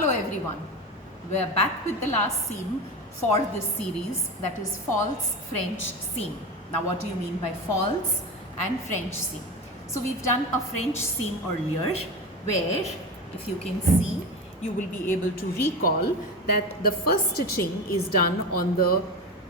Hello everyone, we're back with the last seam for this series, that is false French seam. Now what do you mean by false and French seam? So we've done a French seam earlier where, if you can see, you will be able to recall that the first stitching is done on the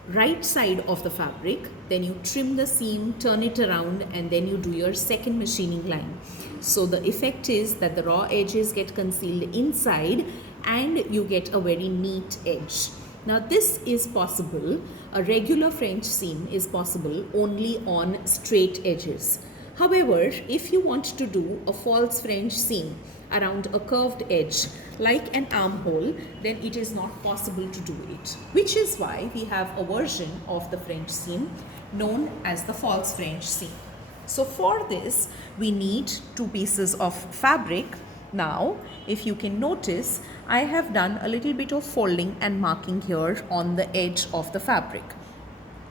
right side of the fabric, then you trim the seam, turn it around, and then you do your second machining line. So the effect is that the raw edges get concealed inside and you get a very neat edge. Now this is possible, a regular French seam is possible only on straight edges. However, if you want to do a false French seam around a curved edge like an armhole, then it is not possible to do it, which is why we have a version of the French seam known as the false French seam. So for this we need two pieces of fabric. Now if you can notice, I have done a little bit of folding and marking here on the edge of the fabric.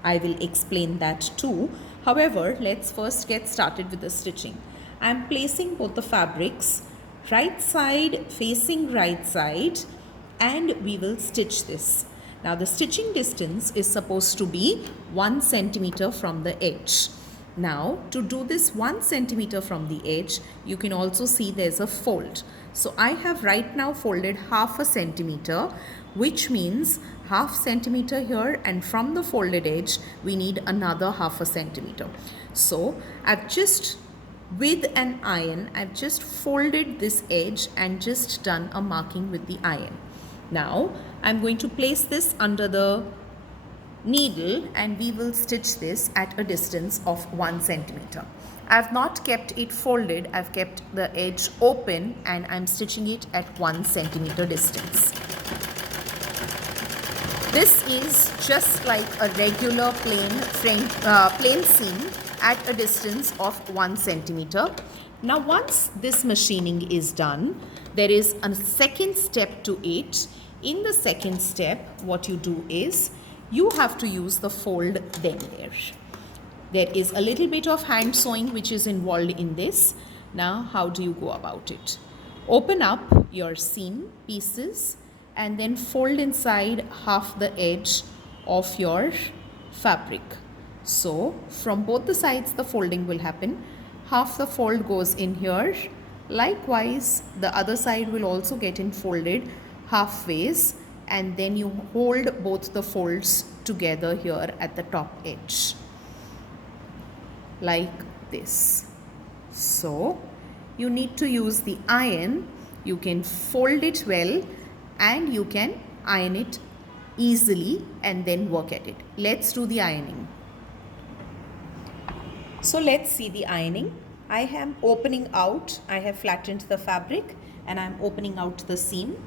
I will explain that too. However, let's first get started with the stitching. I am placing both the fabrics right side facing right side and we will stitch this. Now the stitching distance is supposed to be 1 centimeter from the edge. Now to do this 1 centimeter from the edge, you can also see there's a fold. So I have right now folded half a centimeter, which means half centimeter here, and from the folded edge we need another half a centimeter. So I've just, with an iron, I've just folded this edge and just done a marking with the iron. Now I'm going to place this under the needle and we will stitch this at a distance of 1 centimeter. I've not kept it folded, I've kept the edge open and I'm stitching it at 1 centimeter distance. This is just like a regular plain seam at a distance of 1 centimeter. Now once this machining is done, there is a second step to it. In the second step, what you do is you have to use the fold then there. There is a little bit of hand sewing which is involved in this. Now how do you go about it? Open up your seam pieces and then fold inside half the edge of your fabric. So from both the sides the folding will happen. Half the fold goes in here. Likewise the other side will also get enfolded halfways, and then you hold both the folds together here at the top edge like this. So you need to use the iron. You can fold it well and you can iron it easily and then work at it. Let's do the ironing. So let's see the ironing. I am opening out, I have flattened the fabric and I am opening out the seam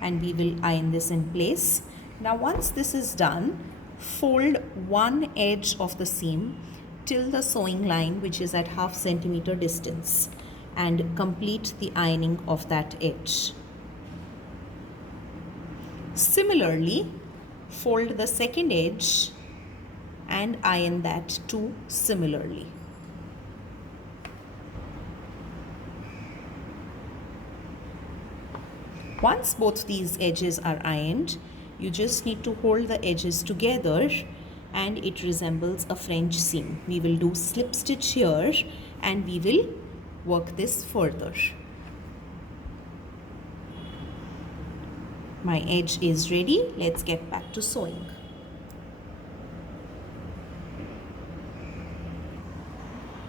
and we will iron this in place. Now once this is done, fold one edge of the seam till the sewing line, which is at half centimeter distance, and complete the ironing of that edge. Similarly, fold the second edge and iron that too similarly. Once both these edges are ironed, you just need to hold the edges together and it resembles a French seam. We will do slip stitch here and we will work this further. My edge is ready. Let's get back to sewing.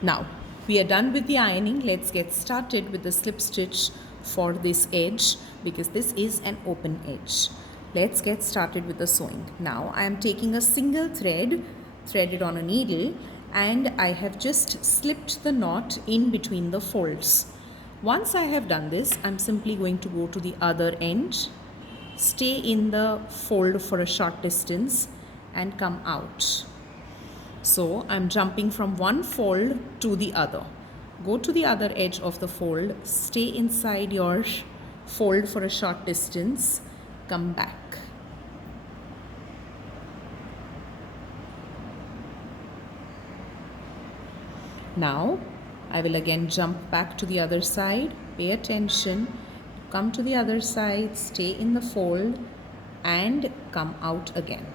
Now we are done with the ironing. Let's get started with the slip stitch for this edge because this is an open edge. Let's get started with the sewing. Now I am taking a single thread threaded on a needle and I have just slipped the knot in between the folds. Once I have done this, I'm simply going to go to the other end, stay in the fold for a short distance and come out. So I'm jumping from one fold to the other. Go to the other edge of the fold, stay inside your fold for a short distance, come back. Now I will again jump back to the other side, pay attention, come to the other side, stay in the fold and come out again.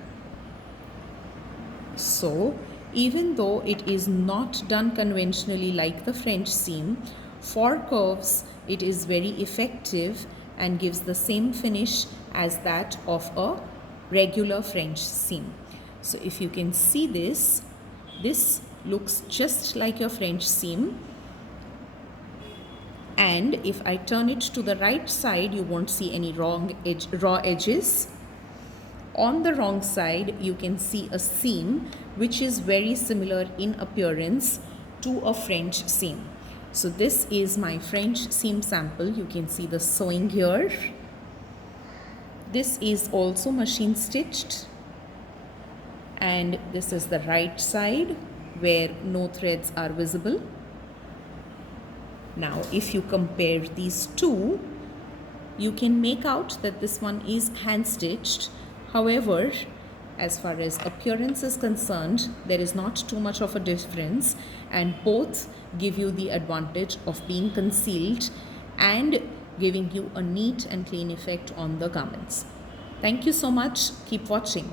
So even though it is not done conventionally like the French seam, for curves it is very effective and gives the same finish as that of a regular French seam. So if you can see this looks just like your French seam, and if I turn it to the right side you won't see any raw edges. On the wrong side you can see a seam which is very similar in appearance to a French seam. So this is my French seam sample. You can see the sewing here. This is also machine stitched, and this is the right side where no threads are visible. Now if you compare these two, you can make out that this one is hand stitched. However, as far as appearance is concerned, there is not too much of a difference, and both give you the advantage of being concealed and giving you a neat and clean effect on the garments. Thank you so much. Keep watching.